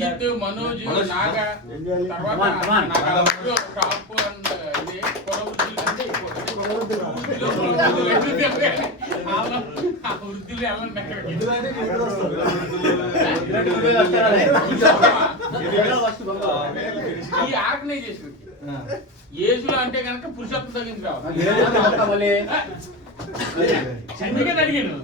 రంజిత్, మనోజ్, నాగా, తర్వాత top and ఇది వృత్తిలో ఈ ఆర్గనైజేషన్ ఏజ్ లో అంటే కనుక పురుషత్వం తగ్గింది కావాలి. అందుకని అడిగాను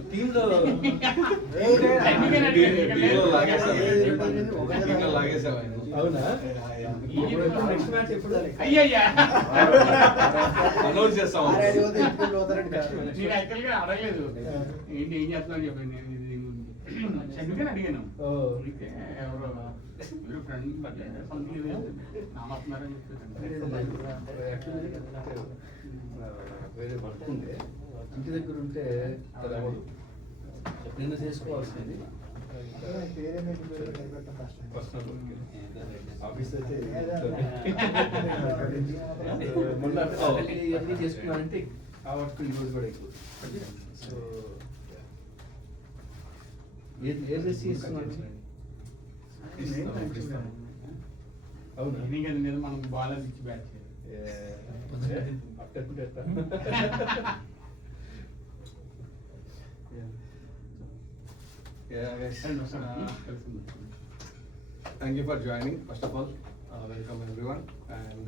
అయ్యయ్యా నేను యాక్చువల్గా అడగలేదు ఏంటి ఏం చేస్తున్నాను చెప్పండి. అందుకని అడిగాను ఎవరో ఫ్రెండ్ నామస్తున్నారని వేరే వర్క్ ఉండే ఇంటి దగ్గర ఉంటే అది అవ్వదు. నిన్న చేసుకోవాల్సింది ఆఫీస్ అయితే మొన్న అన్నీ చేసుకున్నానంటే ఆ వర్క్ ఈరోజు కూడా ఎక్కువ. సో ఏ డ్రెస్ ఇస్తున్నాను అవును మీద మనం బాగా ఇచ్చి bat Thank you for joining. First of all, welcome everyone. And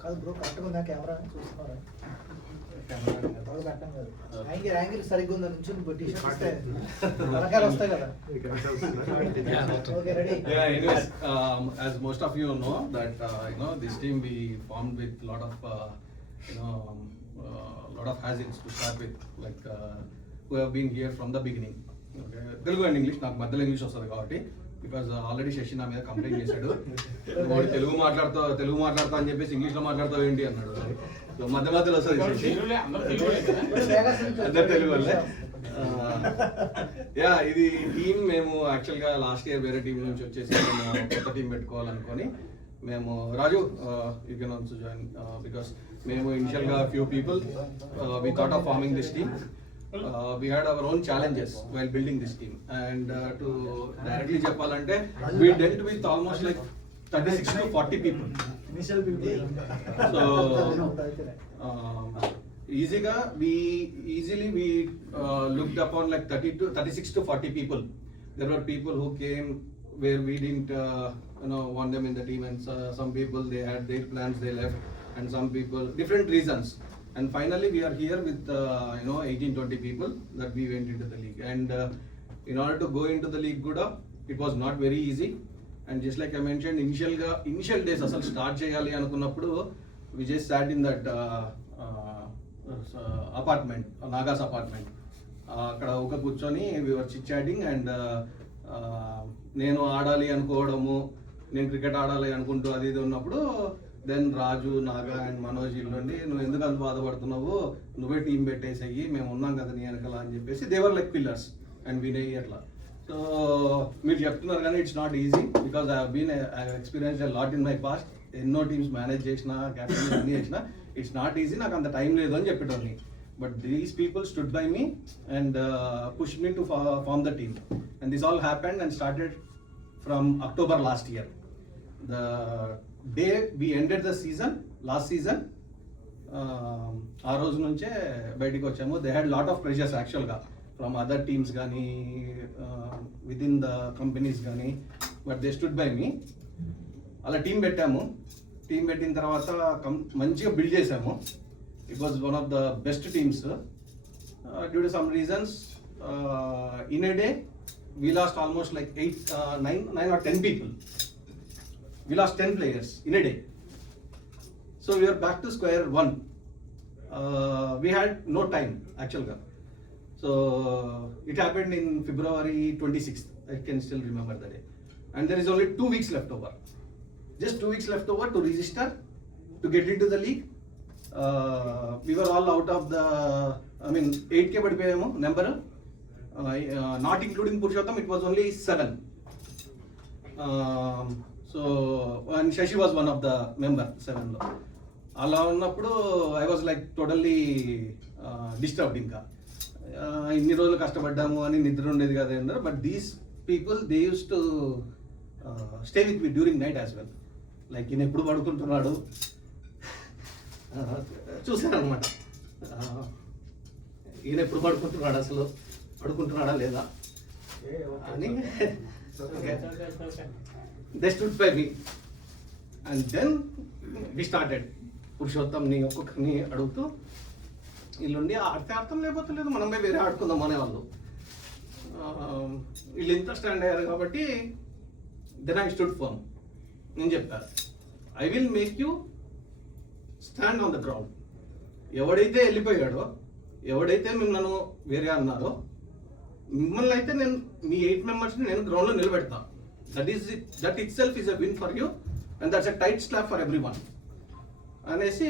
కాదు బ్రో కరెక్ట్గా ఉందా కెమెరా చూస్తున్నారా? యాంగిల్ సరిగ్గా ఉందా నుంచి టీ-షర్ట్ ఇస్తే రకాలు వస్తాయి కదా. Okay ready. yeah, anyways, as most of you know that this team we formed with lot of lot of hazards to start with, like who have been here from the beginning. Okay, Telugu and English నాకు మధ్యలో English వస్తుంది కాబట్టి because already Shashi నా మీద complaint చేశాడు. వాడు తెలుగు మాట్లాడతా అని చెప్పేసి ఇంగ్లీష్లో మాట్లాడతావు ఏంటి అన్నాడు. మధ్య మధ్యలో వస్తుంది శశి, అందరు తెలుగు వాళ్ళే. యా ఇది టీం మేము యాక్చువల్గా లాస్ట్ ఇయర్ వేరే టీం నుంచి వచ్చేసి మేము కొత్త టీం పెట్టుకోవాలనుకొని మేము Raju you can also join because మేము ఇనిషియల్గా few people we thought of forming this team. We had our own challenges while building this team, and to directly cheppalante we dealt with almost like 36 to 40 people. Initial people So we looked upon like 36 to 40 people. There were people who came where we didn't want them in the team, and some people they had their plans, they left, and some people different reasons. And finally we are here with 18-20 people that we went into the league. And in order to go into the league kuda it was not very easy. And just like I mentioned, initial days asal start cheyali anukunnappudu we just sat in that apartment, Naga's apartment. అక్కడ ఒక కూర్చొని we were chit chatting, and నేను ఆడాలి అనుకోవడము, నేను cricket ఆడాలి అనుకుంటూ అది ఇది ఉన్నప్పుడు దెన్ రాజు, నాగా అండ్ మనోజ్ ఇల్లుండి నువ్వు ఎందుకు అంత బాధపడుతున్నావు, నువ్వే టీం పెట్టేసేయి, మేము ఉన్నాం కదా నీ వెనకాల అని చెప్పేసి దేవర్ లైక్ పిల్లర్స్ అండ్ వినయ్ అట్లా. సో మీరు చెప్తున్నారు కానీ it's not easy because I experience a lot in my past. ఎన్నో టీమ్స్ మేనేజ్ చేసిన, క్యాప్టెన్ అన్నీ చేసిన, ఇట్స్ నాట్ ఈజీ, నాకు అంత టైం లేదు అని చెప్పేటోని. But these people stood by me and pushed me to form the team. And this all happened and started from October last year. The day we ended the season, last season, ఆ రోజు నుంచే బయటికి వచ్చాము. They had lot of pressures actually from other teams గానీ within the companies గానీ, but they stood by me. అలా team పెట్టాము. Team పెట్టిన తర్వాత మంచిగా బిల్డ్ చేసాము. It was one of the best teams. Due to some reasons, in a day, we lost almost like 9 or 10 people. We lost 10 players in a day. So we are back to square one. We had no time actually. So it happened in February 26th. I can still remember the day. And there is only 2 weeks left over. Just 2 weeks left over to register, to get into the league. We were all out of the, 8K పడిపోయాము number, not including Purushottam, it was only 7. So and Shashi was one of the member 7లో. అలా ఉన్నప్పుడు I was like totally disturbed. ఇంకా ఇన్ని రోజులు కష్టపడ్డాము అని నిద్ర ఉండేది కదా అన్నారు. But these people they use to stay with me during night as well. Like ఈయన ఎప్పుడు పడుకుంటున్నాడు చూశాను అనమాట. ఈయన ఎప్పుడు పడుకుంటున్నాడు, అసలు పడుకుంటున్నాడా లేదా అని. They stood by me and then we started. పురుషోత్తంని ఒక్కొక్కరిని అడుగుతూ వీళ్ళుండి ఆడితే అర్థం లేకపోతే లేదు, మనం వేరే ఆడుకుందాం అనేవాళ్ళు. వీళ్ళు ఇంత స్టాండ్ అయ్యారు కాబట్టి దెన్ ఐ స్టూడ్ ఫర్మ్. నేను చెప్పాను, I will make you stand on the ground. ఎవడైతే వెళ్ళిపోయాడో, ఎవడైతే మిమ్మల్ని వేరే అన్నారో, మిమ్మల్ని అయితే నేను మీ 8 మెంబర్స్ని నేను గ్రౌండ్లో నిలబెడతా. That itself is a win for you and that's a tight slap for everyone అనేసి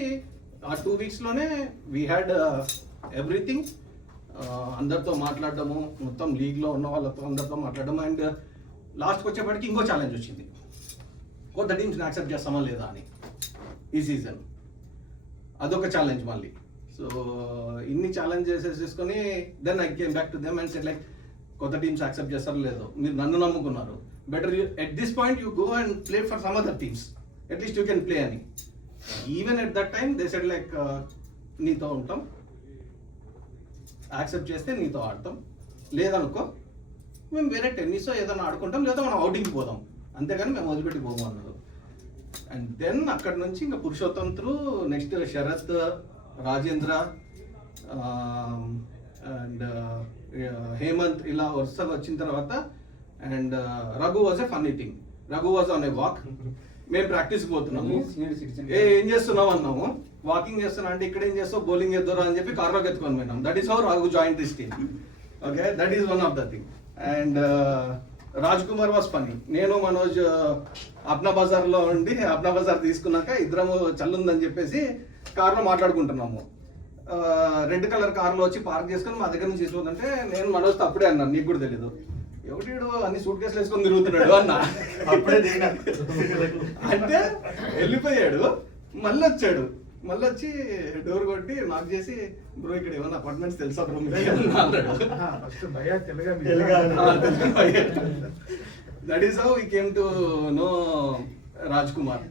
ఆ 2 వీక్స్లోనే వీ హ్యాడ్ ఎవ్రీథింగ్. అందరితో మాట్లాడడము, మొత్తం లీగ్లో ఉన్న వాళ్ళతో అందరితో మాట్లాడడం. అండ్ లాస్ట్కి వచ్చేప్పటికి ఇంకో ఛాలెంజ్ వచ్చింది, కొత్త టీమ్స్ని యాక్సెప్ట్ చేస్తామా లేదా అని ఈ సీజన్. అదొక ఛాలెంజ్ మళ్ళీ. సో ఇన్ని ఛాలెంజ్ చేసేసుకొని then I came back to them and said like, కొత్త టీమ్స్ యాక్సెప్ట్ చేస్తారో లేదో, మీరు నన్ను నమ్ముకున్నారు, better at this point you go and play for some other teams, at least you can play అని. Even at that time they said like, నీతో ఉంటాం, accept చేస్తే నీతో ఆడతాం, లేదనుకో మేము వేరే టెన్నిస్ ఏదైనా ఆడుకుంటాం, లేదా మనం అవుటింగ్కి పోదాం, అంతేగాని మేము వదిలిపెట్టి పోము అన్నారు. అండ్ దెన్ అక్కడ నుంచి ఇంకా Purushottam through next Sharath, Rajendra and Hemanth ఇలా వరుసగా వచ్చిన తర్వాత and Raghu was a funny thing. Raghu was on a walk. మేము ప్రాక్టీస్కి పోతున్నాము, ఏం చేస్తున్నావు అన్నాము, వాకింగ్ చేస్తున్నా అంటే ఇక్కడ ఏం చేస్తావు, బౌలింగ్ చేద్దారా అని చెప్పి కార్లోకి ఎత్తుకొని పోయినాం. That is how Raghu join this team. Okay, that is one of the thing. And Raj Kumar was funny. నేను మనోజ్ అప్నా బజార్లో ఉండి అప్నా బజార్ తీసుకున్నాక ఇద్దరము చల్లుందని చెప్పేసి కార్లో మాట్లాడుకుంటున్నాము. రెడ్ కలర్ కార్లో వచ్చి పార్క్ చేసుకొని మా దగ్గర నుంచి తీసుకుందంటే నేను మనోజ్ అప్పుడే అన్నాను, నీకు కూడా తెలీదు, ఎవడీడు అన్ని సూట్ కేసులు వేసుకొని తిరుగుతున్నాడు అన్న. అప్పుడే అంటే వెళ్ళిపోయాడు, మళ్ళీ వచ్చాడు, మళ్ళీ వచ్చి డోర్ కొట్టి నాకు చేసి, బ్రో ఇక్కడ ఏమన్నా అపార్ట్మెంట్స్ తెలుసా bro that is how we came to know Raj Kumar.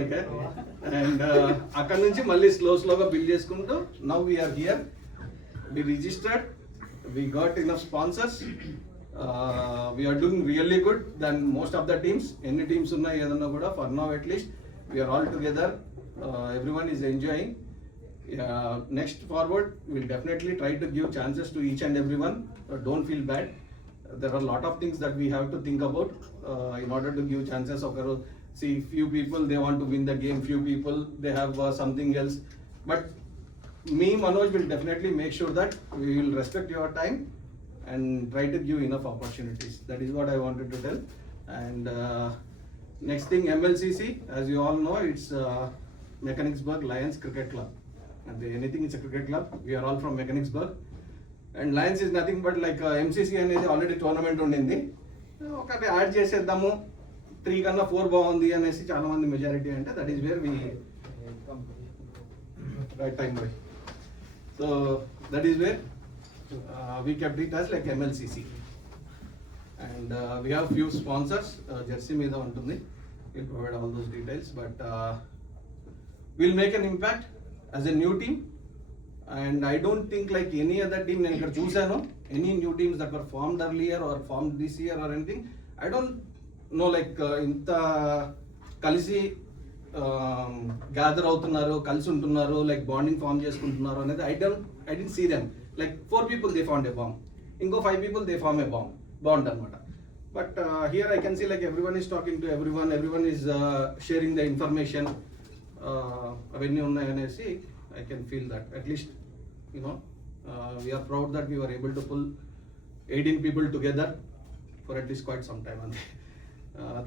Okay, and అక్కడ నుంచి మళ్ళీ స్లోగా బిల్డ్ చేసుకుంటూ now we are here, we registered, we got enough sponsors, we are doing really good than most of the teams. Any teams unna edana kuda for now at least we are all together, everyone is enjoying. Next forward we'll definitely try to give chances to each and everyone. Don't feel bad, there are a lot of things that we have to think about in order to give chances. See, few people they want to win the game, few people they have something else, but me Manoj will definitely make sure that we will respect your time and try to give enough opportunities. That is what I wanted to tell. And next thing, MLCC, as you all know, it's Mechanicsburg Lions Cricket Club. And anything is a cricket club. We are all from Mechanicsburg. And Lions is nothing but like MCC అనేది already tournament ఉండింది, ఒకటి add చేసేద్దాము, 3 కన్నా 4 బాగుంది అనేసి చాలా మంది majority అంటే that is where we right time by. So that is where we kept it as like MLCC. And we have few sponsors, jersey మీద ఉంటుంది, we'll provide all those details, but we'll make an impact as a new team. And I don't think like any other team నేను ఇక్కడ చూసాను, any new teams that were formed earlier or formed this year or anything, I don't know like ఇంత కలిసి gather అవుతున్నారు, కలిసి ఉంటున్నారు, like bonding form చేసుకుంటున్నారు అనేది I didn't see them. Like 4 people they formed a bond, ingo 5 people they form a bond anamata. But here I can see like everyone is talking to everyone is sharing the information, avenni unnai anesi I can feel that at least, you know, we are proud that we were able to pull 18 people together for at least quite some time, and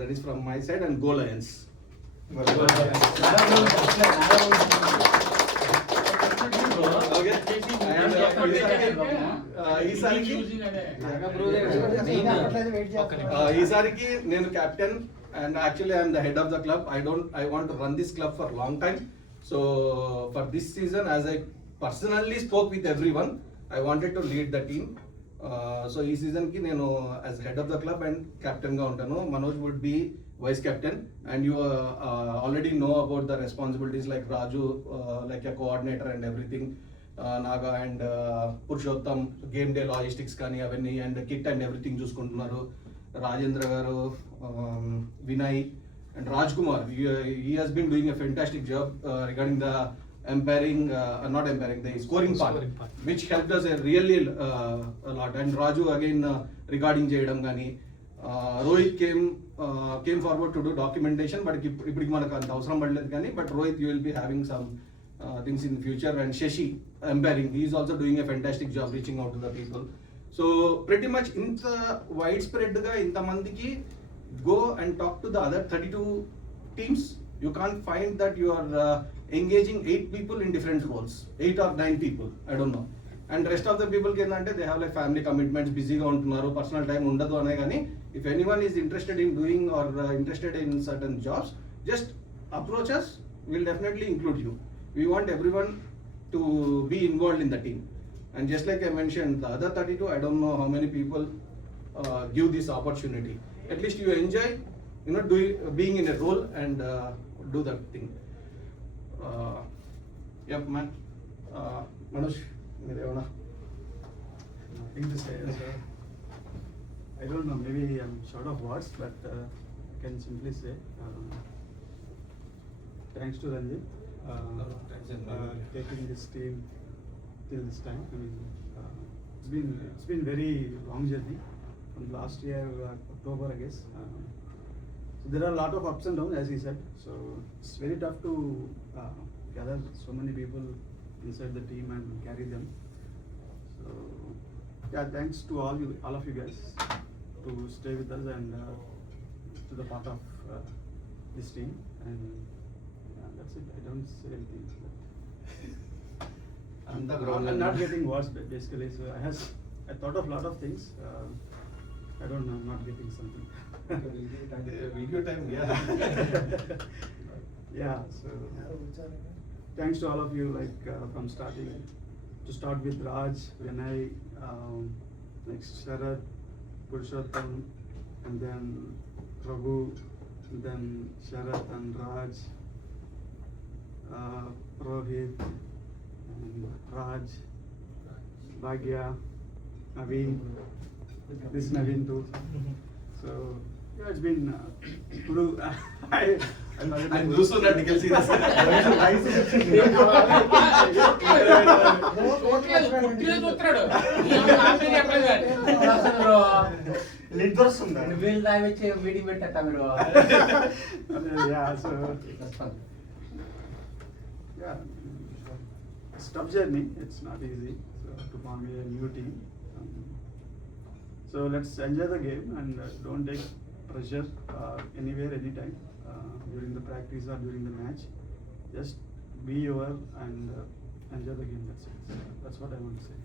that is from my side. And go Lions. ఈసారికి నేను captain and actually I'm the head of the club. I want to run this club for long time. So for this season, as I personally spoke with everyone, I wanted to lead the team. So ఈ సీజన్కి నేను as head of the club and కెప్టెన్గా ఉంటాను. Manoj would be vice captain and you already know about the responsibilities like Raju like a coordinator and everything, Naga and Purushottam game day logistics కానీ అవన్నీ and kit and everything చూసుకుంటున్నారు. రాజేంద్ర గారు, Vinay and Raj Kumar, he has been doing a fantastic job regarding the the scoring part, which helped us really a lot. And Raju again regarding Jayadam Gani, Rohit came forward to do documentation, but ippudiki manaku anta avasaram padaledu gani, but Rohit, you will be having some things in the future. And Shashi umpiring, he is also doing a fantastic job reaching out to the people. So pretty much inta widespread ga inta mandiki go and talk to the other 32 teams. You can't find that you are engaging 8 people in different roles, 8 or 9 people, I don't know. And rest of the people kenante they have like family commitments, busy ga untunnaru, personal time undadu ane gani. If anyone is interested in doing or interested in certain jobs, just approach us, we'll definitely include you. We want everyone to be involved in the team. And just like I mentioned, the other 32, I don't know how many people give this opportunity. At least you enjoy, you know, being in a role and do that thing. Yep, man. Manoj, Nirevana. Nothing to say, sir. I don't know, maybe I'm short of words, but I can simply say thanks to Ranjit taking this team till this time. I mean, it's been very long journey from last year October, I guess. So there are a lot of ups and downs, as he said. So it's very tough to gather so many people inside the team and carry them. So yeah, thanks to all of you guys to stay with us and to the part of this team. And yeah, that's it. I don't say anything. I'm not getting words basically. So I thought of a lot of things. I don't know. I'm not getting something. Video time, yeah. Yeah. So thanks to all of you. Like from starting, to start with Raj, Vinay, next Sharad, Purushottam, and then Prabhu, and then Sharad and Raj, Rohit, and Raj, Bhagya, Naveen, this Naveen too. So yeah, it's been I'm చూస్తున్నట్టు కలిసి yeah, so yeah, it's a tough journey. It's not easy to form a new team. So let's enjoy the game and don't take pressure anywhere, anytime during the practice or during the match. Just be your and enjoy the game. That's what I want to say.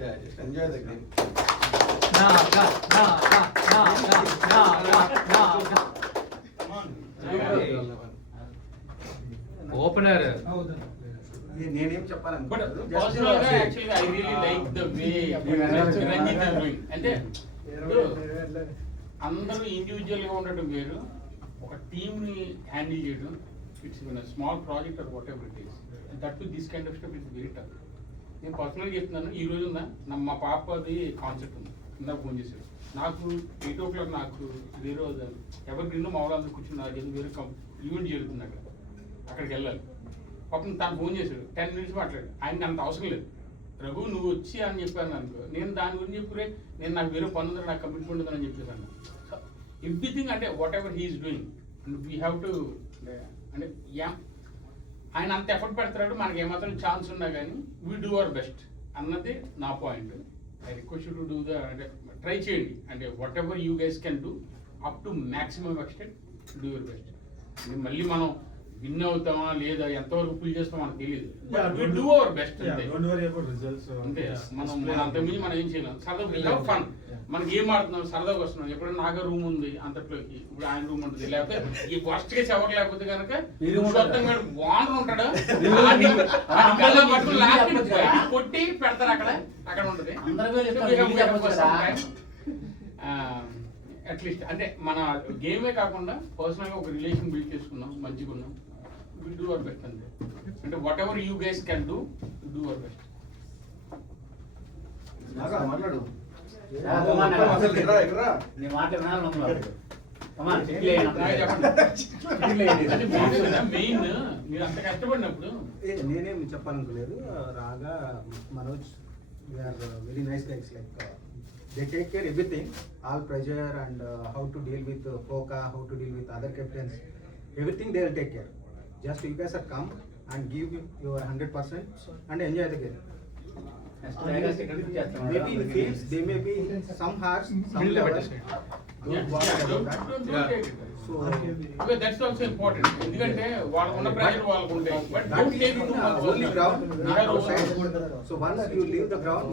Yeah, just enjoy the game. Opener. నేనేం చెప్పాలని But personally, actually, I really like the way Ranjit is doing. అంటే అందరూ individual గా ఉండటం వేరు, ఒక team ని handle చేయడం. It's small project or whatever it is, that to this kind of stuff it's very tough. నేను పర్సనల్గా చెప్తున్నాను, ఈ రోజు మా పాపది కాన్సెప్ట్ ఉంది, ఇందాక ఫోన్ చేశాడు నాకు 8 o'clock. నాకు వేరే ఎవరి గ్రీన్ మా వాళ్ళందరూ కూర్చున్నారు, వేరే ఈవెంట్ జరుగుతుంది అక్కడికి వెళ్ళాలి. పాపం తను ఫోన్ చేశాడు, 10 minutes మాట్లాడు. ఆయనకి అంత అవసరం లేదు, రఘు నువ్వు వచ్చి అని చెప్పాను అనుకో. నేను దాని గురించి చెప్పురే, నేను నాకు వేరే పని ఉందని, నాకు కమిట్మెంట్ ఉందని చెప్పేసాను. సో ఎవ్రీథింగ్ అంటే whatever he is doing we have to అంటే ఆయన అంత ఎఫర్ట్ పెడతాడు, మనకి ఏమాత్రం ఛాన్స్ ఉన్నా కానీ వీ డూ అవర్ బెస్ట్ అన్నది నా point. I request to do the అంటే ట్రై చేయండి, అంటే what ever you guys can do up to maximum extent do your best. మళ్ళీ మనం విన్ అవుతామా లేదా ఎంతవరకు పుల్ చేస్తామో మనకు తెలియదు. Yeah, we don't- do our best Yeah, అంతే. don't worry about results. అంతే Just మనం play అంతకుమించి మనం ఏం చేయలేం. సరదా ఫన్ మనకి ఏం ఆడుతున్నాం సరదాగా వస్తున్నాం. ఎప్పుడైనా నాగా రూమ్ ఉంది అంతట్లోకి, ఇప్పుడు ఆయన రూమ్ ఉంటుంది. లేకపోతే ఈ ఫస్ట్ గా ఎవరు లేకపోతే కనుక వానర్ ఉంటాడు, కొట్టి పెడతారు అక్కడ ఉంటుంది. అట్లీస్ట్ అంటే మన గేమే కాకుండా పర్సనల్ గా ఒక రిలేషన్ బిల్డ్ చేసుకున్నాం, మంచిగా ఉన్నాం. విల్ డూ అవర్ బెస్ట్ అంతే. అంటే what ever you guys can do our best. మాట్లాడు నీ మాట వినాలి మెయిన్ మీరు అంత కష్టపడినప్పుడు నేనేం చెప్పాలనుకోలేదు. Raga Manoj we are very nice guys. Like they take care everything, all pressure and how to deal with ఫోకా, how to deal with other captains, everything they will take care. Just you guys are come and give your 100% and enjoy the game. Maybe in fields there may be some hearts, some levels. Don't worry about that. So that's also important. ఎందుకంటే వాళ్ళకు ఉన్న pressure వాళ్ళకు ఉంటాయి. But that don't is take in it the only ground, not outside. So once you leave the ground,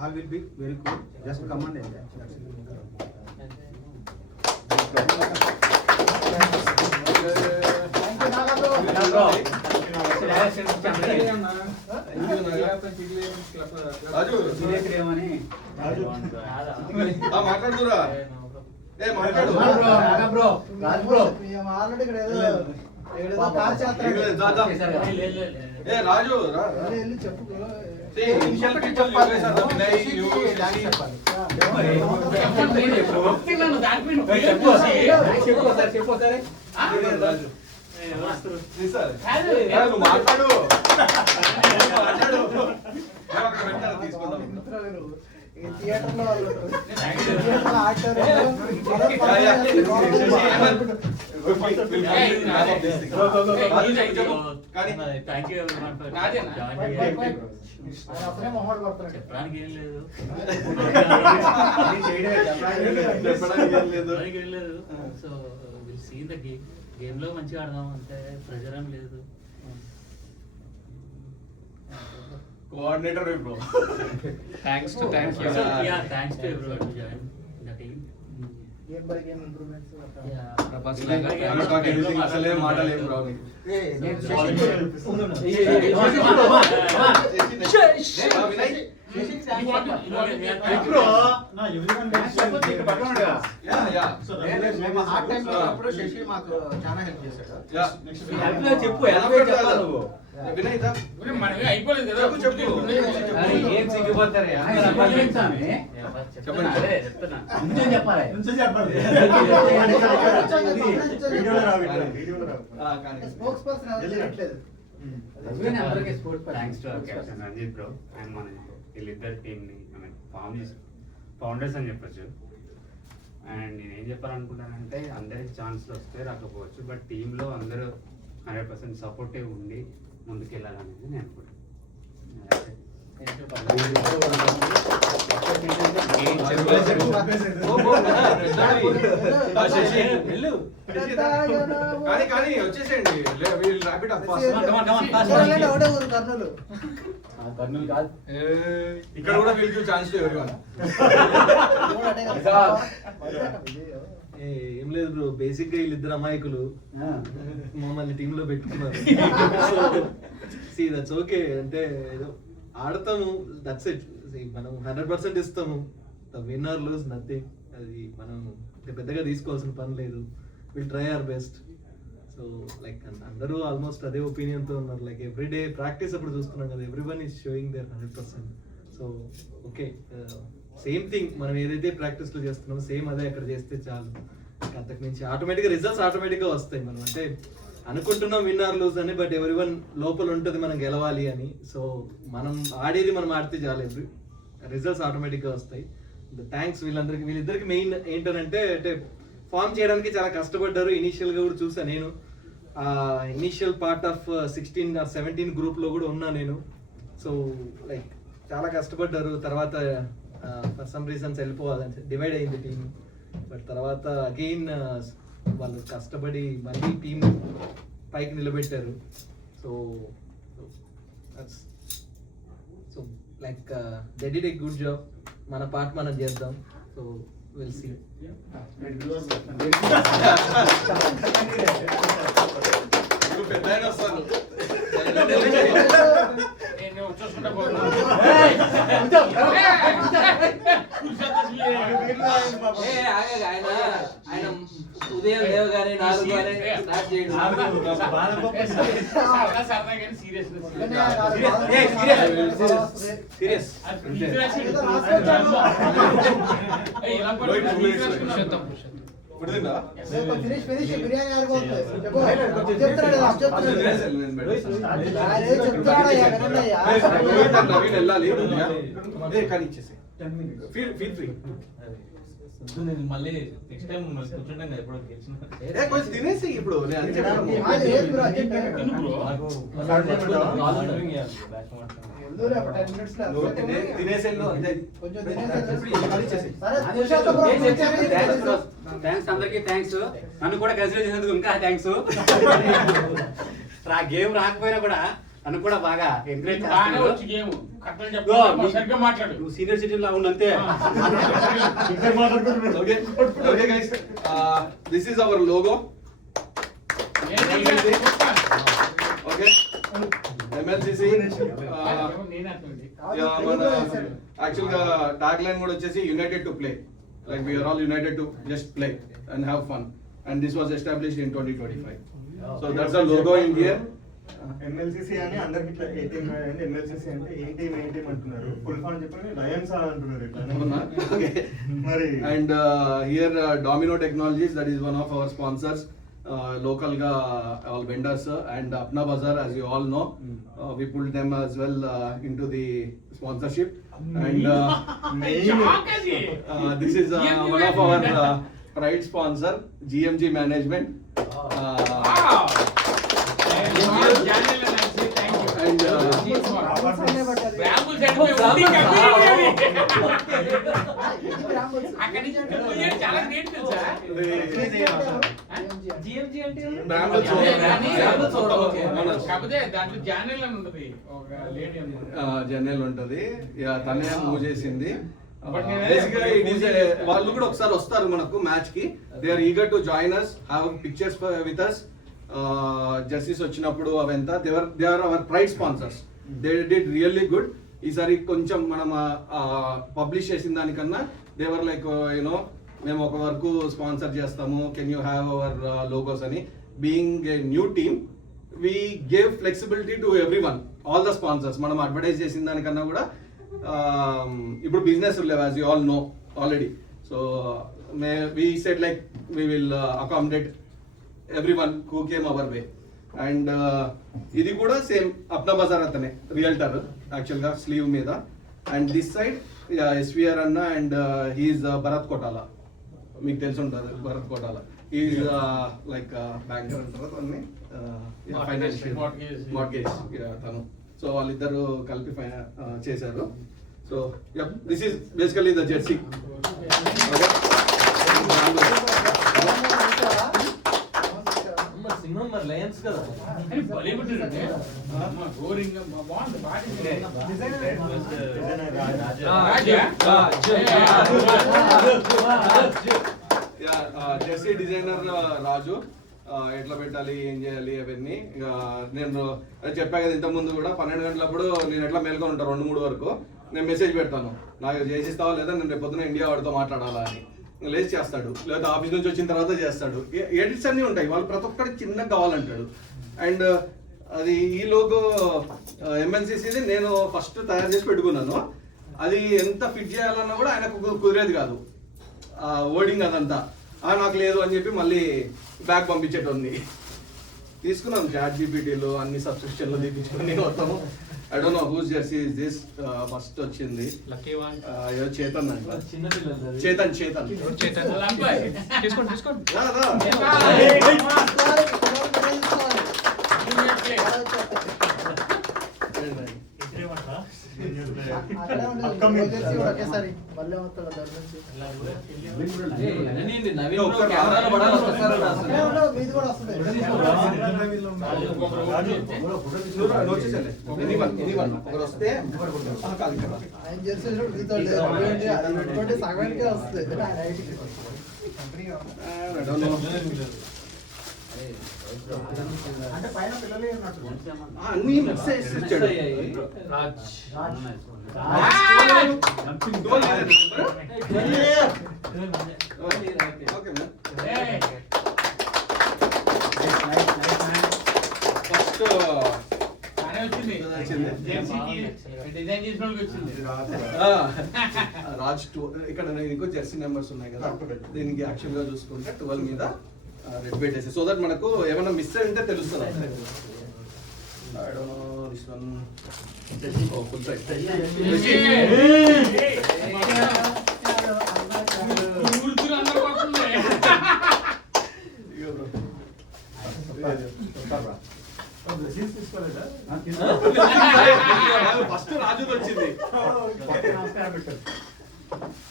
all will be very good. Just come and enjoy. That's it. మాట్లాడుతురా మాట్లాడు already ఇక్కడ ఏదో car చేస్తాడు. రాజు వెళ్ళి చెప్పు. Initial picture మాట్లాడు తీసుకుందాం. Theatre లో చెప్పడానికి ఏం లేదు, so will see the game లో మంచిగా ఆడదాం అంతే, ప్రెజర్ ఏం లేదు. Coordinator bro thanks to Thanks to everyone who joined the team. Game by game improvements. అసలే మాటలేం బ్రో మేము ఆ టైం లో అప్పుడు శశి మాకు చాలా హెల్ప్ చేశాడు. చెప్పు వినయ్ మనమే అయిపోలేదు కదా. చెప్పు స్పోక్స్ పర్సన్ ఎవరు తెలియట్లేదు. Thanks to our captain Ranjith bro and మన వీళ్ళిద్దరు టీంని ఫౌండర్స్ అని చెప్పొచ్చు. అండ్ నేనేం చెప్పాలనుకుంటానంటే అందరికి ఛాన్స్లు వస్తే రాకపోవచ్చు, బట్ టీంలో అందరూ 100% సపోర్టివ్ ఉండి ముందుకెళ్ళాలనేది నేను అనుకుంటున్నాను. కానీ వచ్చేసేయండి ర్యాపిడ్ అప్ ఒకటే ఊరు కర్నూలు. ఇక్కడ కూడా వీళ్ళకి ఛాన్స్ ఎవరివన్ ఏం లేదు బ్రో, బేసిక్ గా వీళ్ళిద్దరు అమాయకులు మమ్మల్ని టీమ్ లో పెట్టుకున్నారు. సి దట్స్ ఓకే, అంటే ఏదో ఆడతాము, దట్స్ ఇట్. మనం 100% ఇస్తాము. The winner lose nothing. అది మనం పెద్దగా తీసుకోవాల్సిన పని లేదు. Will try our best. So like అందరూ ఆల్మోస్ట్ అదే ఒపీనియన్ తో ఉన్నారు. లైక్ ఎవ్రీడే ప్రాక్టీస్ అప్పుడు చూస్తున్నాం కదా, everyone is showing their 100%. So okay, same thing మనం ఏదైతే ప్రాక్టీస్ లో చేస్తున్నామో సేమ్ అదే అక్కడ చేస్తే చాలు. అంతకు మించి ఆటోమేటిక్గా రిజల్ట్స్ ఆటోమేటిక్గా వస్తాయి. మనం అంటే అనుకుంటున్నాం విన్నర్ లూజ్ అని, బట్ ఎవరివన్ లోపల ఉంటుంది మనం గెలవాలి అని. సో మనం ఆడేది మనం ఆడితే చాలు, రిజల్ట్స్ ఆటోమేటిక్గా వస్తాయి. థ్యాంక్స్ వీళ్ళిద్దరికి మెయిన్ ఏంటంటే అంటే ఫామ్ చేయడానికి చాలా కష్టపడ్డారు. ఇనీషియల్గా కూడా చూసా నేను, ఇనీషియల్ పార్ట్ ఆఫ్ 16 or 17 గ్రూప్లో కూడా ఉన్నా నేను. సో లైక్ చాలా కష్టపడ్డారు. తర్వాత ఫర్ సమ్ రీజన్స్ వెళ్ళిపోవాలని డివైడ్ అయింది టీమ్. బట్ తర్వాత అగైన్ వాళ్ళు కష్టపడి మళ్ళీ టీమ్ పైకి నిలబెట్టారు. So so like they did a good job. మన పార్ట్ మనం చేద్దాం. So will see. పెద్ద ఆయన వస్తారు. నేను చూసుకుంటా పోతున్నా. ఆయన ఉదయం లేవగానే 4 స్టార్ట్ చేయడం. సరదా సరదా కానీ సీరియస్నెస్ సీరియస్. ఇలా ఇప్పుడు తిన్నా? ఫినిష్ బిర్యానీ ఆడుకోవచ్చు. చెప్తున్నాడు రోహిత్ and నవీన్ వెళ్ళాలి. కానీ ఇచ్చేసి ఫీల్ ఫ్రీ. మళ్ళీ నెక్స్ట్ టైం కూర్చుంటాం కదా ఎప్పుడో గెలిచిన కొంచెం తినేసి ఇప్పుడు నేను అని చెప్పాను. నువ్వు తినేసి వెళ్ళు అంతే. థ్యాంక్స్ అందరికి. థ్యాంక్స్ నన్ను కూడా కన్సిడర్ చేసినందుకు ఇంకా థ్యాంక్స్. గేమ్ రాకపోయినా కూడా నన్ను కూడా బాగా ఎంకరేజ్ బాగానే వచ్చి గేమ్ కట్టలు చెప్పు సరిగ్గా మాట్లాడు. నువ్వు సీనియర్ సిటిజన్ లా ఉండంతే. Okay guys, this is our logo. Okay, MLCC. మన యాక్చువల్ గా టాగ్ లైన్ కూడా వచ్చేసి united to play. Like we are all united to just play and have fun. And this was established in 2025. So that's the logo in here. MLCC అని అందరికి ఇట్లా ATM and MLCC అంటే ఏ team అంటున్నారు. Full form చెప్పండి Lions అంటున్నారు ఇట్లా. Okay. మరి And here Domino Technologies, that is one of our sponsors. Local ga all vendors and Apna Bazaar, as you all know, we pulled them as well into the sponsorship. And this is one of our pride sponsor, GMG Management. And అక్కడి నుంచి చాలా great తెలుసా. GMG అంటే కాకపోతే దాంట్లో జానల్ అని ఉంటది ఒక లేడీ జనరల్ ఉంటది. తనే మూవ్ చేసింది. But Basically, it is వాళ్ళు కూడా ఒకసారి వస్తారు మనకు మ్యాచ్ కి. They are eager to join us, have pictures with us. Justice వచ్చినప్పుడు అవంతా they are our pride sponsors. They did really good. ఈసారి కొంచెం మనం పబ్లిష్ చేసిన దానికన్నా దేవర్ లైక్ యూనో మేము ఒక వరకు స్పాన్సర్ చేస్తాము, can you have our logos అని. Being a new team we gave flexibility to everyone, all the sponsors. మనం అడ్వర్టైజ్ చేసిన దానికన్నా కూడా ఇప్పుడు బిజినెస్ లేవు, as you all know already. So we said like we will accommodate everyone who came our way. And ఇది కూడా same Apna Bazar అతనే realtor actual గా స్లీవ్ మీద. అండ్ దిస్ సైడ్ SVR అన్న అండ్ హీఈస్ భరత్ కోటాలా, మీకు తెలిసి ఉంటుంది భరత్ కోటాలా. ఈజ్ లైక్ బ్యాంకర్ అంటారు అతన్ని, ఫైనాన్షియల్ మార్గేజ్ తను. సో వాళ్ళిద్దరు కలిపి చేశారు. So this is basically the Jersey. సింహం మరి లయన్స్ కదా. బాలీవుడ్ గోరింగ్ బాగుంది జెర్సీ డిజైనర్ రాజు. ఎట్లా పెట్టాలి, ఏం చేయాలి అవన్నీ ఇక నేను చెప్పా కదా ఇంత ముందు కూడా. 12 గంటలప్పుడు నేను ఎట్లా మేల్కొని ఉంటాను 2-3 వరకు. నేను మెసేజ్ పెడతాను, నాకు చేసిస్తావా లేదా, నేను రేపు పొద్దున ఇండియా వాడితో మాట్లాడాలా అని. లేచి చేస్తాడు, లేదా ఆఫీస్ నుంచి వచ్చిన తర్వాత చేస్తాడు. ఎడిట్స్ అన్నీ ఉంటాయి, వాళ్ళు ప్రతి ఒక్కరికి చిన్నగా కావాలంటాడు. అండ్ అది ఈ లోగో MLCCది నేను ఫస్ట్ తయారు చేసి పెట్టుకున్నాను. అది ఎంత ఫిట్ చేయాలన్నా కూడా ఆయనకు కుదిరేది కాదు, ఓడింగ్ అదంతా. నాకు లేదు అని చెప్పి మళ్ళీ బ్యాక్ పంపించేటోంది. తీసుకున్నాం ChatGPTలో అన్ని సబ్స్క్రిప్షన్లు తీపించుకొని మొత్తము. I don't know whose jersey is this. First వచ్చింది చేతన్ అంట. చిన్న పిల్లలు చేతన్ అక్కడే ఉండేది జెర్సీ కూడా ఒకేసారి మళ్ళీ వస్తాడు దాని నుంచి నవీన్ ఒక్కరు కెమెరాలో పడాలి ఒక్కసారి అక్కడే ఉండవు మీది కూడా వస్తుంది ఒకరు వస్తే ఆయన జెర్సీ మీతో అది పెట్టుకుంటే సగానికే వస్తుంది అంటే పైన పిల్లలే ఉన్నట్టు అన్ని మిక్స్ చేసి ఇచ్చాడు. Okay ma'am. ఫస్ట్ డిజైన్ చేసిన వాళ్ళకి వచ్చింది. రాజ్ 2 ఇక్కడ ఇంకో జెర్సీ నెంబర్స్ ఉన్నాయి కదా, దీనికి యాక్చువల్ గా చూసుకుంటే 12 మీద రెడ్ పెట్టేసి సో దట్ మనకు ఏమైనా మిస్ అయింటే తెలుస్తుంది. I don't know this one. Oh, full size. ఊరుకుని అందరూ వస్తుంది. ఫస్ట్ రాజు వచ్చింది.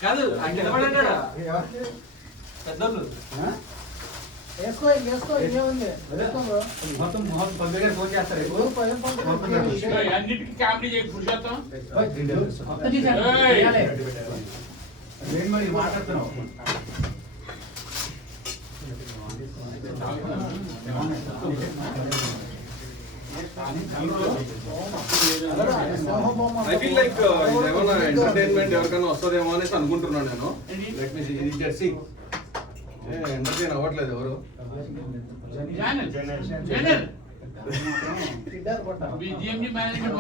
కాదు నిలబడ్డా పెద్దోళ్ళు వేసుకో ఇంకేముంది మొత్తం పంపి గారు ఫోన్ చేస్తారు అన్నిటికీ కామెడీ చేయ పురుషోత్తం. మరి మాట్లాడుతున్నావు ఐ ఫీల్ లైక్ ఏమైనా ఎంటర్టైన్మెంట్ ఎవరికైనా వస్తుందేమో అనేసి అనుకుంటున్నాను నేను. లెట్ మీ సీ ఇది జెర్సీ ఎంటర్టైన్ అవ్వట్లేదు ఎవరు. జిఎంజీ మేనేజ్మెంట్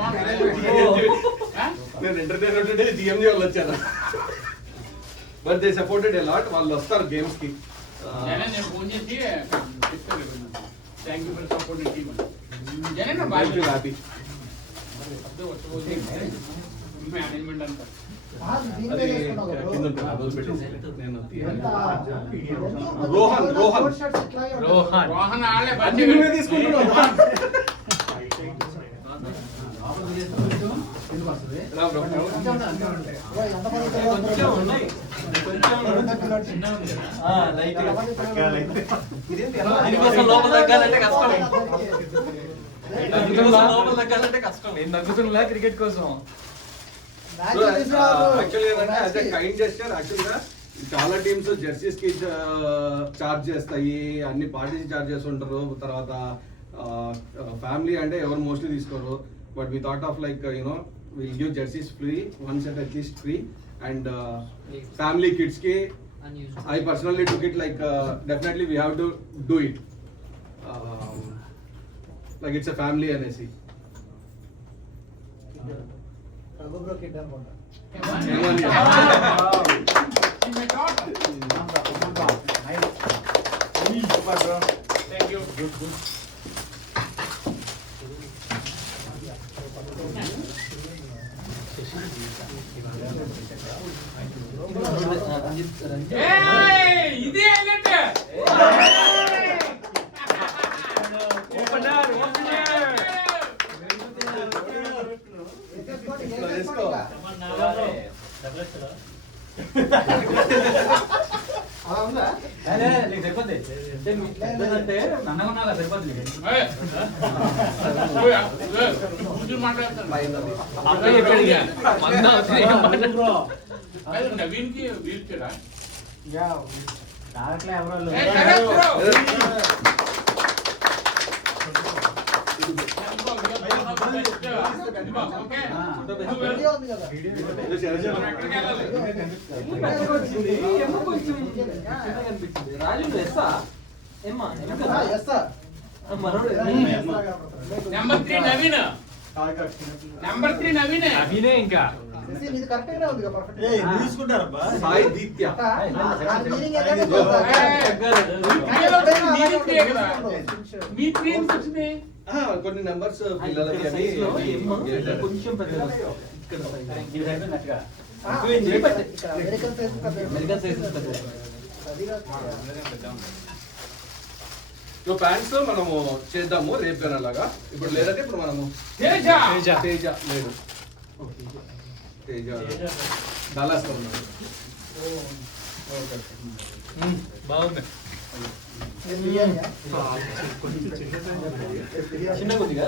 నేను ఎంటర్టైన్మెంట్ అంటే జిఎంజీ వాళ్ళు వచ్చాను. But they supported a lot. వాళ్ళు వస్తారు గేమ్స్ కి. నేను ఫోన్ చేసి చెప్తాను thank you for supporting team. Janan happy management అంతా రోహన్ ఆడే అన్ని నువ్వే తీసుకుంటున్నావు. లోపల తగ్గాలంటే కష్టం. లోపల తగ్గాలంటే కష్టం. నేను తగ్గుతున్నా క్రికెట్ కోసం. చాలా టీమ్స్ జెర్సీస్ కి చార్జ్ చేస్తాయి, అన్ని పార్టీస్ చార్జ్ చేస్తుంటారు. తర్వాత ఫ్యామిలీ అంటే ఎవరు మోస్ట్లీ తీసుకోరు. But we thought of like you know will give jerseys free, one set at least free. And family kids కి I personally took it like definitely we have to do it. Like it's a family NSC. Raghu bro kid అనుకుంటా. Thank you. ఇది అలా ఉందా? నీకు సరిపోద్ది అంటే నన్నగా ఉన్నా సరిపోద్ది. నవీన్ కి వీల్ చైరా దాంట్లో ఎవరు వీడియో ఉంది కదా. రాజు ఎస్సా ఏమ్మా yes sir. Number 3 Naveen. Number 3 Naveen. అభినే ఇంకా ఇది కరెక్ట్ గానే ఉంది కదా, పర్ఫెక్ట్. తీసుకుంటారబ్బా సాయి దీత్య. దాని మీనింగ్ ఏంటంటే తెలుసా? మీ త్రీ వచ్చింది. కొన్ని నెంబర్స్ పిల్లలకి అని కొంచెం పెద్దగా ఇక్కడ ఇది సరిపోయినట్టుగా ఇక్కడ అమెరికన్ సైజ్ పెద్ద. అమెరికన్ సైజ్ పెద్దగా. అది కాదు. సో ప్యాంట్స్ మనము చేద్దాము రేపు కానీ అలాగా. ఇప్పుడు లేదంటే ఇప్పుడు మనము తేజ. తేజ లేడు. తేజ డల్లాస్లో ఉన్నాడు. బాగుంది. బిర్యానీయా? చిన్న కొద్దిగా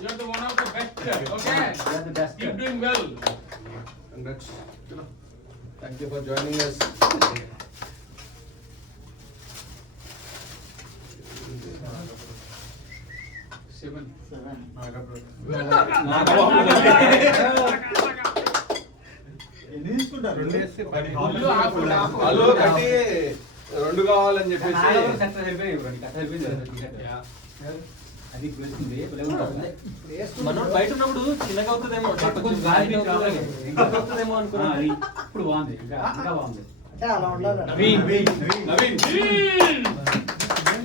You are the one of the best, okay? You are the best. Keep doing well. Congrats. Thank you for joining us. Seven. ఎన్ని తీసుకుంటారు? వాళ్ళు కట్టి 2 కావాలని చెప్పేసి అది పిలుస్తుంది ఉంటుంది. మనోడు బయట ఉన్నప్పుడు చిన్నగా అవుతుందేమో, కొంచెం గాలి అవుతుందేమో అనుకున్నా. ఇప్పుడు బాగుంది, ఇంకా బాగుంది. అంటే అలా ఉండాలి. నవీన్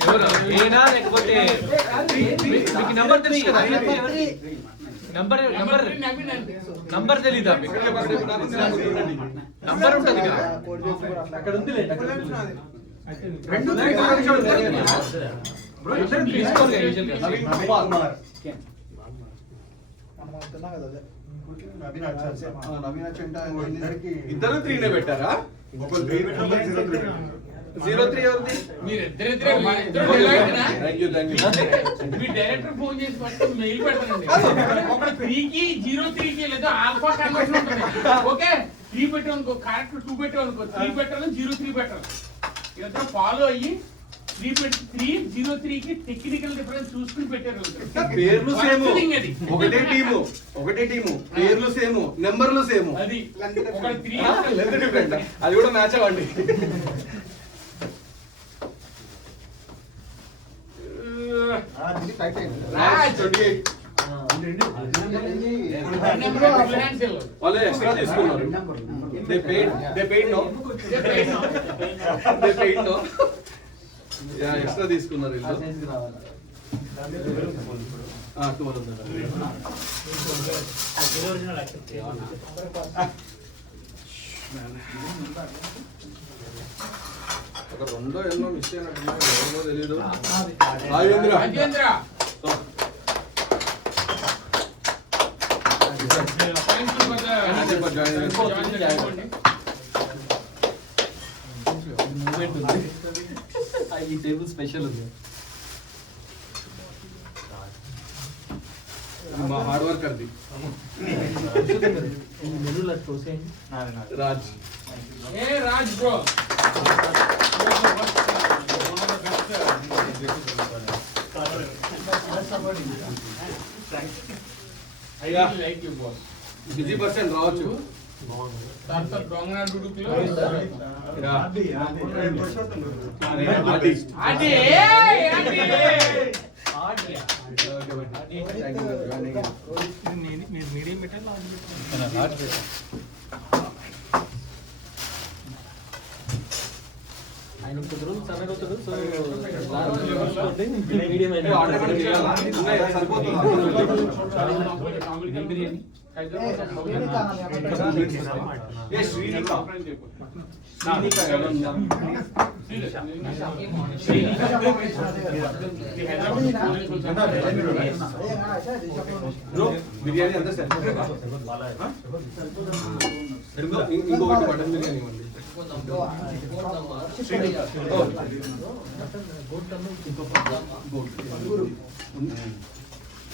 ఎవరు నేనా లేకపోతే మీకు నంబర్ తెలుసు కదా? నంబర్ తెలీదా మీకు? నంబర్ ఉంటుంది కదా అక్కడ ఉంది. ఇద్దరు 3 పెట్టారా? 03 ఎవరిది? మీరిద్దరిద్దరే మీ డైరెక్టర్ ఫోన్ చేసి ఫస్ట్ మెయిల్ పెడతానండి. ఒక 3కి 03కి లేదా ఆల్ఫా కన్వర్షన్ ఉంటుంది. ఓకే 3 పెట్టాం అనుకో, కరెక్ట్ 2 పెట్టాం అనుకో, 3 పెట్టాలి 03 పెట్టాలి. ఇదంతా ఫాలో అయ్యి 303కి టెక్నికల్ డిఫరెన్స్ చూసుకుని పెట్టారు. పేర్లు సేమ్, అది ఒకటే టీము, పేర్లు సేమ్, నెంబర్లు సేమ్, అది ఒక 3 లెంత్ డిఫరెంట్. అది కూడా మ్యాచ్ అవ్వండి. రాజ్ 28 వాళ్ళు ఎక్స్ట్రా తీసుకున్నారు. They paid no. Yeah, extra తీసుకున్నారు వీళ్ళు. 200 ఒక 2 ఎన్నో మిస్ అయినట్టున్నాయి, ఎవరో తెలీదు. రాజేంద్ర ఈ టేబుల్ స్పెషల్ ఉంది. మా హార్డ్ వర్క్ అది. Raj Raj bro busy person రావచ్చు. ఆయన కొద్ది రోజులు సన్నగా అవుతాడు. సో మీడియం బిర్యానీ అంతా సార్. ఇంకొకటి మటన్ బిర్యానీ ఇవ్వండి.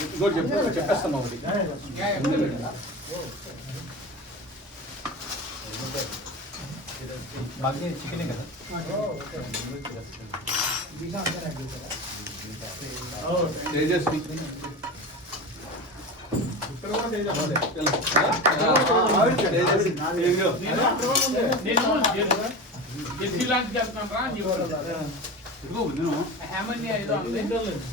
ఇంకోటి చెప్పేస్తాం ఒకటి. చికెనే కదా. తేజస్వి జెర్సీ లాంచ్ చేస్తున్నాను రా. ఇదిగో నేను హేమన్య ఏదో అంది.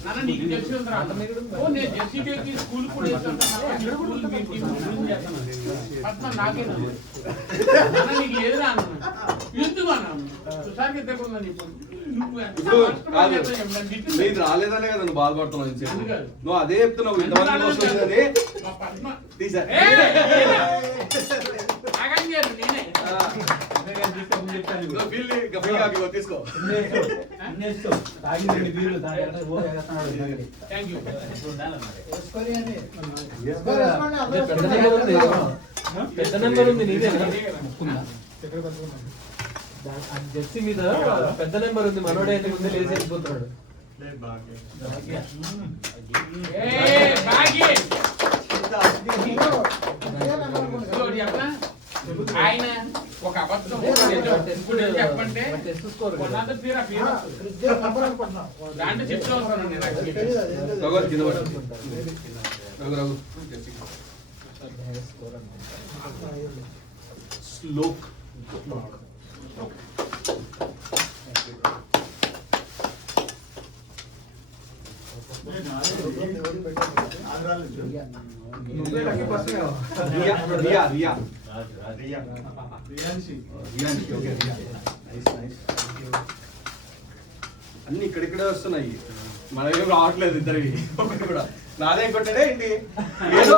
నాన్న నీకు తెలిసి ఉందిరా అన్న. ఓ నేను జెర్సీకి ఎక్కి స్కూల్ కూడా వేస్తాను. స్కూల్ మీటింగ్ చేస్తాను. పద్మ నాకేనా నాన్న నీకు లేదురా అన్న. ఎందుకు అన్నాను చూసారికి ఇద్దరుకుందా నీకు ఇప్పుడు కాదు నీది రాలేదనే కదా నువ్వు బాధపడుతున్నావు ఇంతసేపు. నువ్వు అదే చెప్తున్నావు ఇంతమంది వస్తుంది మా పద్మ తీసా తీసుకో థ్యాంక్ యూ వేసుకొని అని. పెద్ద నెంబర్ ఉంది నీదే జెర్సీ మీద పెద్ద నెంబర్ ఉంది మనోడే అయితే ముందే లేచి వెళ్ళిపోతున్నాడు. ఆయన ఒక అబద్ధం చెప్పంటే దాంట్లో చెప్తూ ఉంటాను శ్లోక్ రియా రియా అన్ని ఇక్కడిక్కడే వస్తున్నాయి మనకేం రావట్లేదు ఇద్దరివి ఒకటి కూడా నాదే కొట్టాడే ఏంటి ఏదో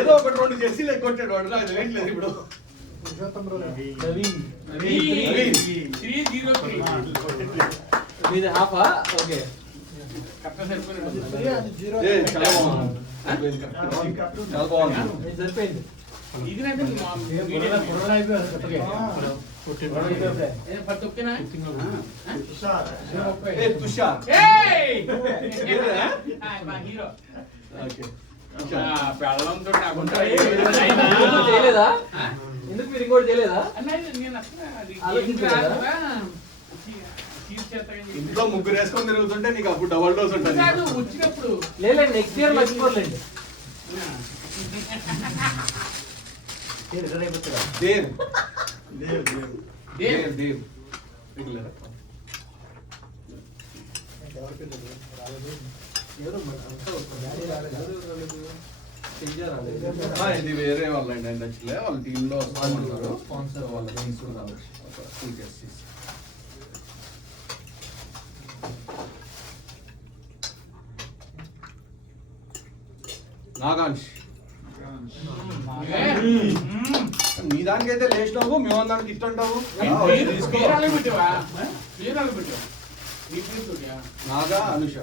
ఏదో ఒకటి రెండు జెర్సీలు కొట్టాడు వాడు నాకు తెలియట్లేదు ఇప్పుడు మీది హాఫా ఓకే చాలా బాగుంది చాలా బాగుంది సరిపోయింది. ఇది తుషార్ హీరో చేయలేదా ఎందుకు మీరు ఇంకోటి చేయలేదా ఇంట్లో ముగ్గురు వేసుకొని తిరుగుతుంటే నీకు అప్పుడు డబల్ డోస్ ఉంటుంది వచ్చినప్పుడు లేదు నెక్స్ట్ ఇయర్ మర్చిపోలేండి. దేవ్ దేవ్ దేవ్ రెగ్యులర్ ఇది వేరే వాళ్ళండి అండి యాక్చువల్లీ వాళ్ళ టీంలో వస్తామంటారు స్పాన్సర్ వాళ్ళ నాగాంష్ నీ దానికైతే లేచినావు మేము దానికి ఇష్టంటావు నాగా అనుష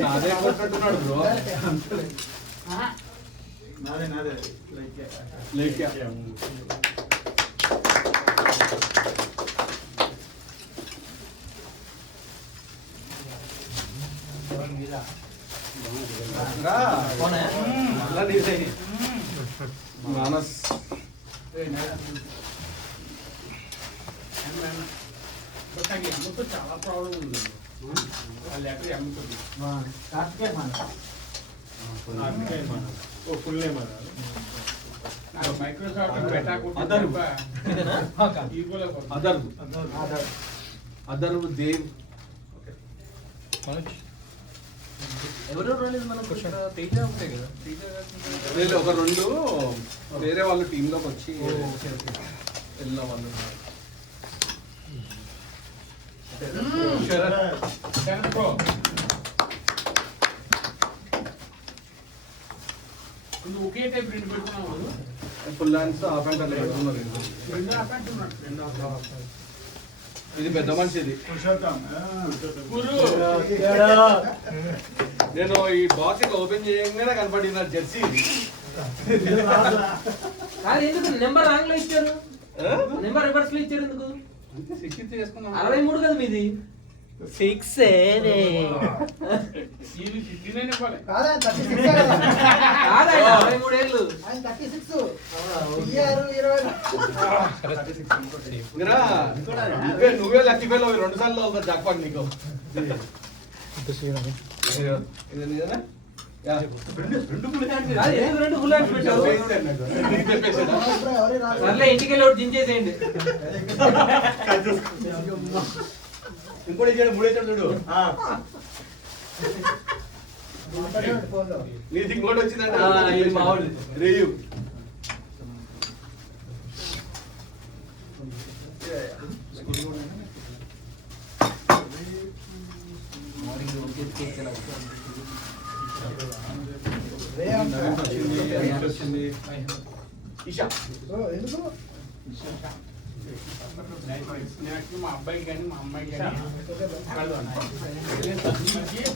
నాదే కొట్టుకుంటున్నాడు బ్రో నాదే లైక్ మానస్ చాలా ప్రాబ్లం ఉంది వాళ్ళు ఎక్కడ అమ్ముతుంది నాకు మైక్రోసాఫ్ట్ బెటా అదర్వ్ దేవ్ ఎవరెవరు రాలేదు మనం తేజ ఉంటాయి కదా లేదు ఒక రెండు వేరే వాళ్ళ టీంలోకి వచ్చి వెళ్ళిన వాళ్ళు శరత్ బ్రో నువ్వు ఒకే టైప్ రెండు పెట్టుకున్నావు ఫుల్ హ్యాండ్స్ హాఫ్ హ్యాండ్ అట్లా పెట్టుకున్నారు రెండు అపాయింట్ ఉన్నాడు ఇది పెద్ద మనిషిది నేను ఈ బాక్స్ ఓపెన్ చేయగానే కనపడింది జెర్సీ ఇది ఎందుకు నెంబర్ రాంగ్ లో ఇచ్చారు నెంబర్ రివర్స్ లో ఇచ్చారు ఎందుకు 63 వేసుకున్నాను 63 కదా మీది సిక్స్ ఇది 59 ఇవ్వాలి. కాదా 36 కదా కాదా 23 ఏళ్ళు ఆయన 36 ఇయర్ 20 ఇంకరా నువ్వే లక్కీ ఫెలో 2 సార్లు ఒక జాక్పాట్ నీకు ఇది నిజమా? యా. రెండు ఫుల్ హ్యాండ్స్ పెట్టావు చెప్పేసాడా? ఎవరు రాదు సర్లే ఇంటికి వెళ్ళి ఒకటి దించేసేయండి ఇంకోటి ఇచ్చాడు 3 వేసాడు చూడు మాట్లాడండి ఫోన్లో నీది ఇంకోటి వచ్చిందంటే ఇది మావాడు. రేయు రే అంట వచ్చింది ఇషా ఓ, ఎందుకు నాకు మా అబ్బాయికి కానీ మా అమ్మాయికి కానీ కలదు అన్న.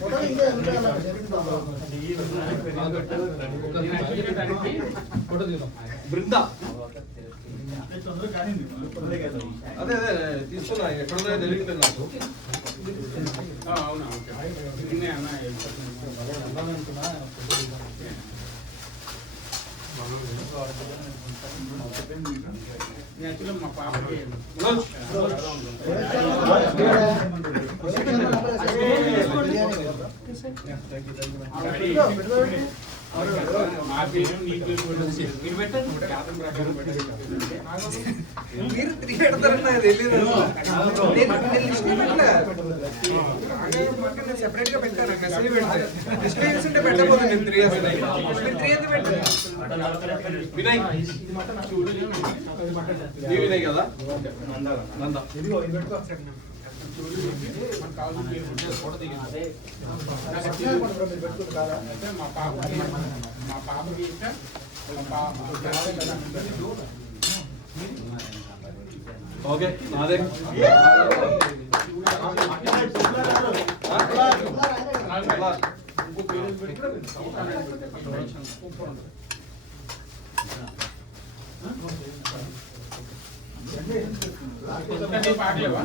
ఫోటో ఇంకా ఎందుకు అలా జరుగుతుందో నేను actually దానికి బృందా అదే అదే తీసుకున్నా ఎక్కడో తెలియదు నాకు అవునా ఓకే నిన్నే అన్న నేను యాక్చువల్లీ మా పాపకి మా పేరు నీ పేరు మీరు పెట్టండి శాతం ప్రకారం పెట్టండి. మీరు 3 పెడతారని నాకు తెలియదు నేను సెపరేట్ గా పెట్టాను మెసేజ్ పెడతాను డిస్టెన్స్ ఉంటే పెట్టబోదు నేను 3 అసలు మీరు 3 ఎందుకు పెట్టారు వినయ్ నీ వినయ్ కదా నందా మనకు కావాల్సిన పేరు ఉంటే ఫోటో దిగింది. అంటే మా పాపకి ఇష్టం ఓకే నాదే ఇంకో పేరు పెట్టి పాటలేవా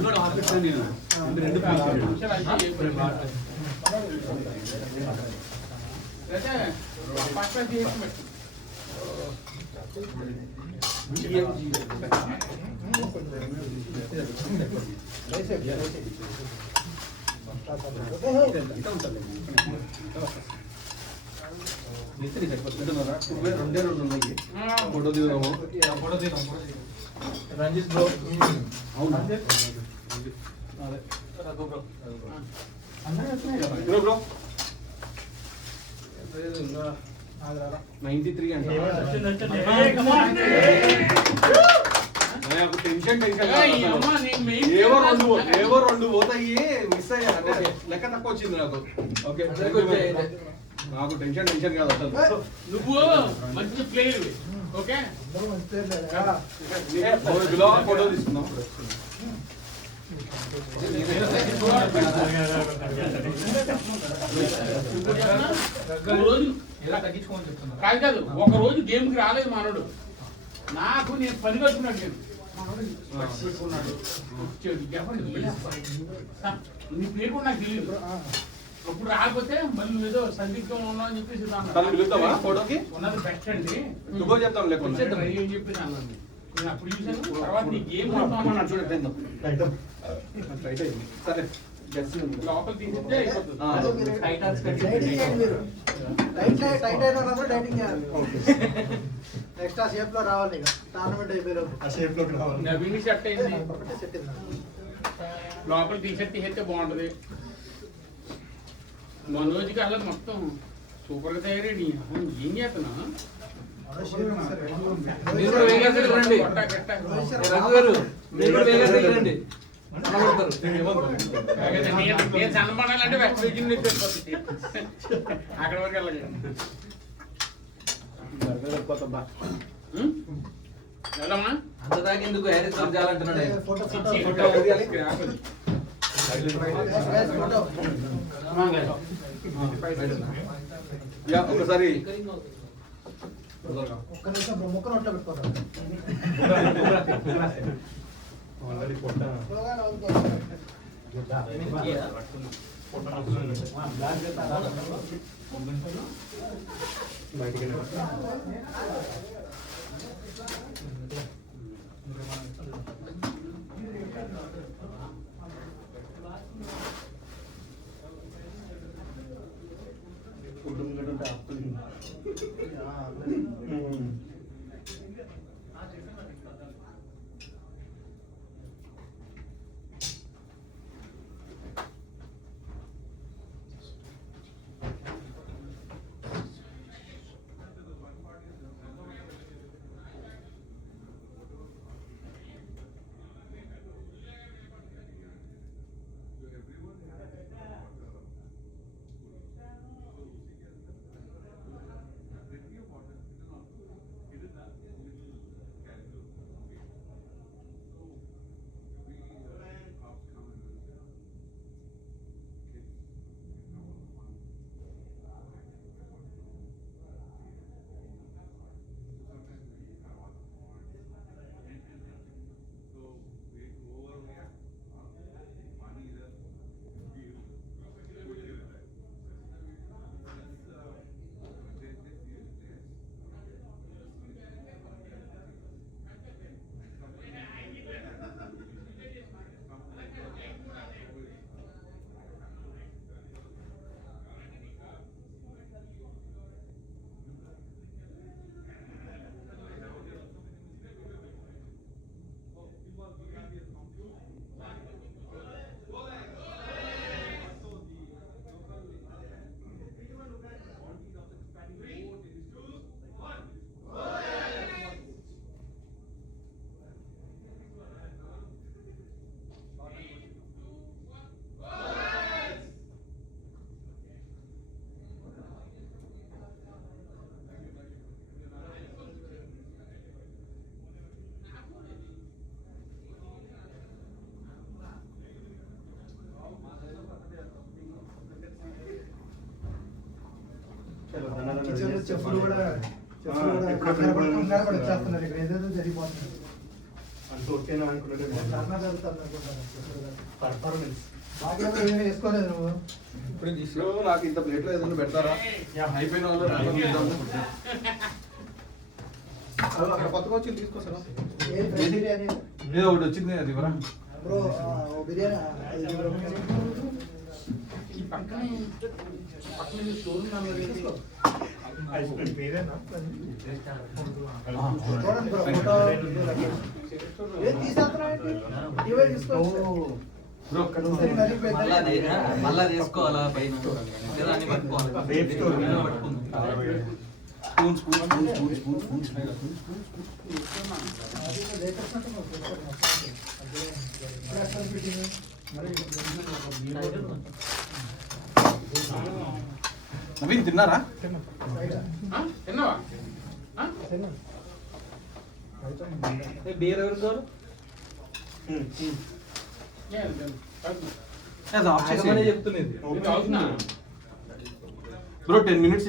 రెండే రెండు ఉన్నాయి ఫోటో దిగుదాము రంజిత్ బ్రో అవునా బ్రో బ్రో 93 అంటే టెన్షన్ ఏవో రెండు పోతాయి మిస్ అయ్యా అంటే లెక్క తక్కువ వచ్చింది నాకు ఓకే నాకు టెన్షన్ కాదు అసలు నువ్వు మంచి ప్లేయర్ ఓకే ఫోటో తీసుకుందాం కాదు కాదు ఒక రోజు గేమ్ కి రాలేదు మనోడు నాకు నేను పని కట్టుకున్నాడు నేను పెట్టుకున్నాడు వచ్చేది చెప్పండి నీ పేరు కూడా నాకు తెలియదు అప్పుడు రాకపోతే మళ్ళీ ఏదో సందిగ్ధంలో ఉన్నావు అని చెప్పేసి పిలుస్తావా ఫోటోకి ఉన్నది బెస్ట్ అండి నువ్వు చెప్తాం లేకుండా అని చెప్పేసి అన్నాను నేను అప్పుడు చూసాను తర్వాత నీ గేమ్ చూడండి సరే లోపల తీసిస్తే అయిపోతుంది టైట్ అయినా డైటింగ్ చేయాలి ఎక్స్ట్రా షేప్ లో రావాలి ఇక టోర్నమెంట్ అయిపోయారు నవీన్ సెట్ అయింది సెట్ లోపల టీషర్ట్ తీసేస్తే బాగుంటది మనోజ్కి అలా మొత్తం సూపర్ గా తయారయ్యి ఏం చేస్తున్నా మీరు కూడా వేగస్ రండి రఘు గారు మీరు కూడా వేగస్ రండి నేను సన్నపడాలంటే వెస్ట్ వెజ్ నుంచి అక్కడ వరకు వెళ్ళాలి వెళ్దామా అంత దాకా ఎందుకు హ్యారీస్ చేయాలంటున్నాడు ఆయన. ఫోటో యా ఒకసారి ఒక్క నిమిషం ముక్క నోట్లో పెట్టుకోదాం కిచెన్ చెప్పులు కూడా కంగారు పడి వచ్చేస్తున్నారు ఇక్కడ ఏదేదో జరిగిపోతుంది. అంత ఓకేనా అనుకుంటే ధర్నా జరుగుతుంది అనుకుంటాను. పర్ఫార్మెన్స్ బాగా ఏమీ వేసుకోలేదు నువ్వు. ఇప్పుడు నాకు ఇంత ప్లేట్లో ఏదైనా పెడతారా అయిపోయిన వాళ్ళు రాళ్ళ తీద్దాము. అక్కడ కొత్తగా వచ్చి తీసుకొస్తారా ఏ బిర్యానీ ఏదో ఒకటి వచ్చింది అది ఇవ్వరా. బ్రో బిర్యానీ ఇది బ్రో. ఈ పక్కనే స్టోర్ తీసుకో. మీరేనా చూడండి బ్రో ఫోటో ఏం తీసేస్తున్నావు ఇవే తీసుకోవచ్చు. బ్రో మళ్ళా తీసుకోవాలా పైన అన్ని పట్టుకోవాలి. Rape store spoon spoon spoon spoon spoon spoon అది లేటెస్ట్ అంటే నువ్వు తీసుకోవాలి. ఇప్పుడు ఎక్కడ పెట్టింది మరి నవీన్ తిన్నారా? తిన్నావా? బీర్ ఎవరు కావాలి? ఆఫ్ చేసి చెప్తున్నది అవుతున్నా బ్రో 10 minutes